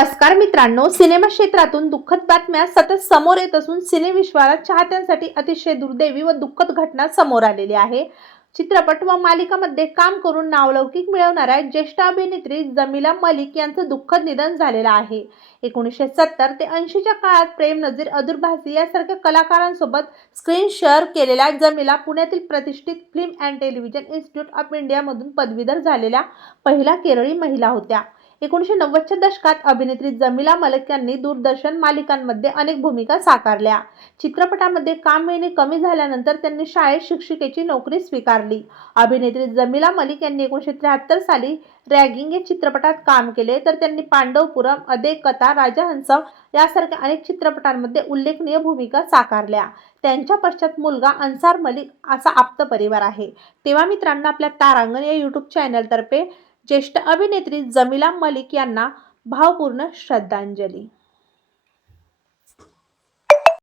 नमस्कार मित्रांनो सिनेमा क्षेत्रातून दुःखद बातम्या सतत समोर येत असून सिनेविश्वाला चाहत्यांसाठी अतिशय दुर्दैवी व दुःखद घटना समोर आलेली आहे. चित्रपट व मालिकामध्ये काम करून नावलौकिक मिळवणाऱ्या ज्येष्ठ अभिनेत्री जमीला मलिक यांचं दुःखद निधन झालेलं आहे. एकोणीसशे सत्तर ते ऐंशीच्या काळात प्रेम नजीर अदुर भासी यासारख्या कलाकारांसोबत स्क्रीन शेअर केलेल्या जमीला पुण्यातील प्रतिष्ठित film and television institute of इंडियामधून पदवीधर झालेल्या पहिल्या केरळी महिला होत्या. एकोणीसशे नव्वदच्या दशकात अभिनेत्री जमिला मलिक यांनी दूरदर्शन मालिकांमध्ये अनेक भूमिका साकारल्या. चित्रपटामध्ये काम मिळणे कमी झाल्यानंतर त्यांनी शाळेत शिक्षिकेची नोकरी स्वीकारली. अभिनेत्री जमिला मलिक यांनी एकोणीसशे त्र्याहत्तर साली रॅगिंग या चित्रपटात काम केले. तर त्यांनी पांडवपुरम अदे कथा राजहंस यासारख्या अनेक चित्रपटांमध्ये उल्लेखनीय भूमिका साकारल्या. त्यांच्या पश्चात मुलगा अन्सार मलिक असा आप्त परिवार आहे. तेव्हा मित्रांनो आपल्या तारांगण या यूट्यूब चॅनलतर्फे ज्येष्ठ अभिनेत्री जमिला मलिक यांना भावपूर्ण श्रद्धांजली.